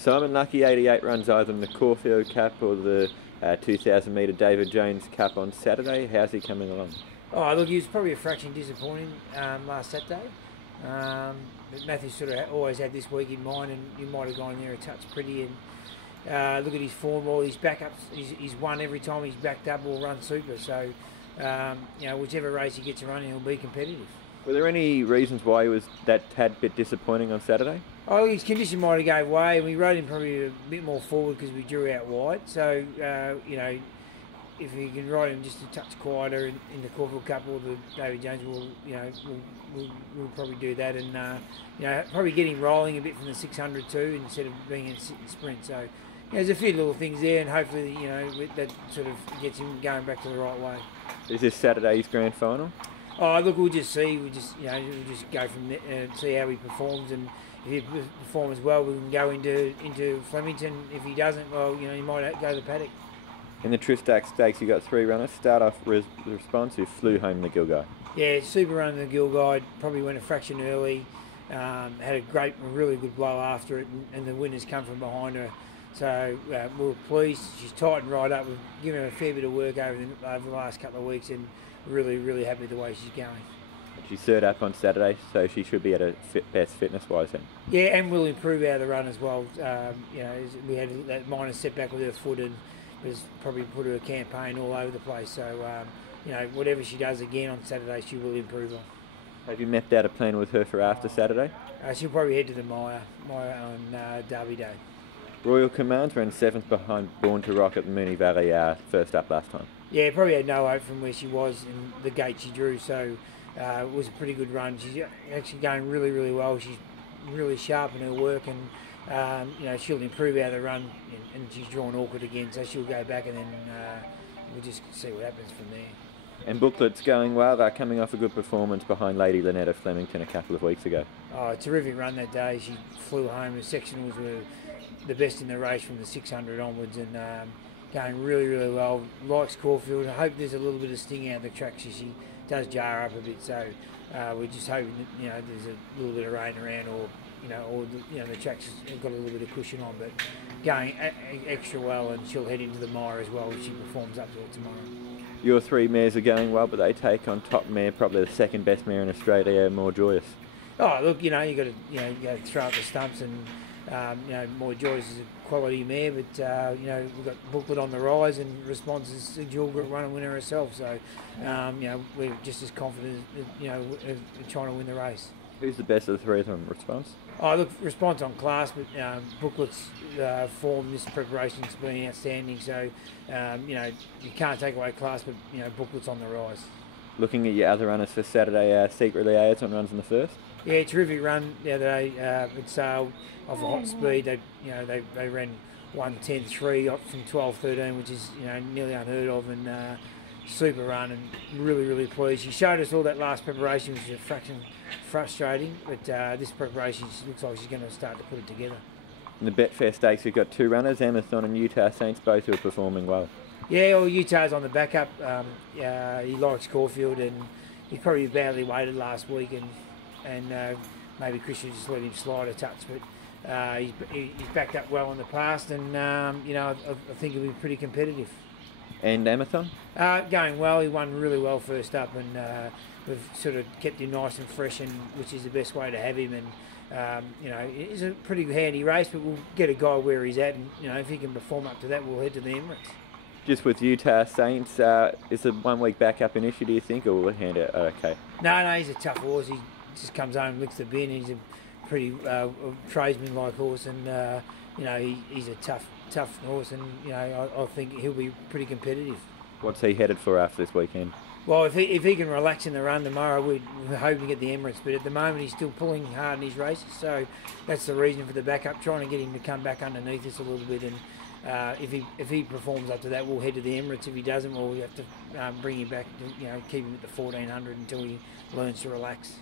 Simon Lucky, 88, runs either in the Caulfield Cup or the 2,000 metre David Jones Cup on Saturday. How's he coming along? Oh, look, he was probably a fraction disappointing last Saturday. But Matthew sort of always had this week in mind, and he might have gone there a touch pretty. And look at his form, all his backups. He's won every time he's backed up or run super. So, whichever race he gets running, he'll be competitive. Were there any reasons why he was that tad bit disappointing on Saturday? Oh, his condition might have gave way. We rode him probably a bit more forward because we drew out wide. So, if you can ride him just a touch quieter in the Caulfield Cup or the David Jones, we'll probably do that, and probably get him rolling a bit from the 600 too, instead of being in sit and sprint. So there's a few little things there, and hopefully that sort of gets him going back to the right way. Is this Saturday's grand final? Oh, look, we'll just see. We'll just go from there and see how he performs, and if he performs well, we can go into Flemington. If he doesn't, well, he might go to the paddock. In the Tristac Stakes, you got 3 runners. Start off with Response, who flew home the Gilguide. Yeah, super run the Gilguide. Probably went a fraction early. Had a really good blow after it, and the winners come from behind her. So we were pleased. She's tightened right up. We've given her a fair bit of work over the last couple of weeks, and really, really happy with the way she's going. She's third up on Saturday, so she should be at her best fitness-wise then. Yeah, and we'll improve out of the run as well. We had that minor setback with her foot, and has probably put her campaign all over the place. So, whatever she does again on Saturday, she will improve on. Have you mapped out a plan with her for after Saturday? She'll probably head to the Mire on Derby Day. Royal Commands ran 7th behind Born to Rock at the Moonee Valley first up last time. Yeah, probably had no hope from where she was in the gate she drew, so it was a pretty good run. She's actually going really, really well. She's really sharp in her work, and she'll improve out of the run, and she's drawn awkward again, so she'll go back, and then we'll just see what happens from there. And Booklet's going well. They're coming off a good performance behind Lady Lynette of Flemington a couple of weeks ago. Oh, terrific run that day. She flew home. The sectionals were the best in the race from the 600 onwards, and going really, really well. Likes Caulfield. I hope there's a little bit of sting out of the track. She does jar up a bit, so we're just hoping that there's a little bit of rain around, or the track's got a little bit of cushion on, but going extra well, and she'll head into the Mire as well if she performs up to it tomorrow. Your 3 mares are going well, but they take on top mare, probably the second best mare in Australia, More Joyous. Oh, look, you got to throw up the stumps, and More Joyous is a quality mare, but we've got Booklet on the rise, and Response is a dual group runner winner herself, so we're just as confident, trying to win the race. Who's the best of the 3 of them? Response? Oh, look, Response on class, but Booklet's form, this preparation's been outstanding. So, you can't take away class, but Booklet's on the rise. Looking at your other runners for Saturday, Secret Liaison runs in the first. Yeah, terrific run the other day. It sailed off a hot speed. They ran 1:10.3 up from 12:13, which is nearly unheard of, and super run, and really, really pleased. She showed us all that last preparation, which is a fraction frustrating, but this preparation, she looks like she's going to start to put it together. In the Betfair Stakes, we've got 2 runners, Amathon and Utah Saints, both who are performing well. Yeah, well, Utah's on the backup. He likes Caulfield, and he probably badly weighted last week, and maybe Christian just let him slide a touch, but he's backed up well in the past, and I think he'll be pretty competitive. And Amathon? Going well. He won really well first up, and we've sort of kept him nice and fresh, and which is the best way to have him. And it's a pretty handy race, but we'll get a guy where he's at, and if he can perform up to that, we'll head to the Emirates. Just with Utah Saints, is a 1 week backup an issue, do you think, or will it hand out okay? No, he's a tough horse. He just comes home and licks the bin. He's a pretty tradesman-like horse, and he's a tough horse, and I think he'll be pretty competitive. What's he headed for after this weekend? Well, if he can relax in the run tomorrow, we're hoping to get the Emirates, but at the moment he's still pulling hard in his races, so that's the reason for the backup, trying to get him to come back underneath us a little bit, and if he performs up to that, we'll head to the Emirates. If he doesn't, well, we have to bring him back to keep him at the 1400 until he learns to relax.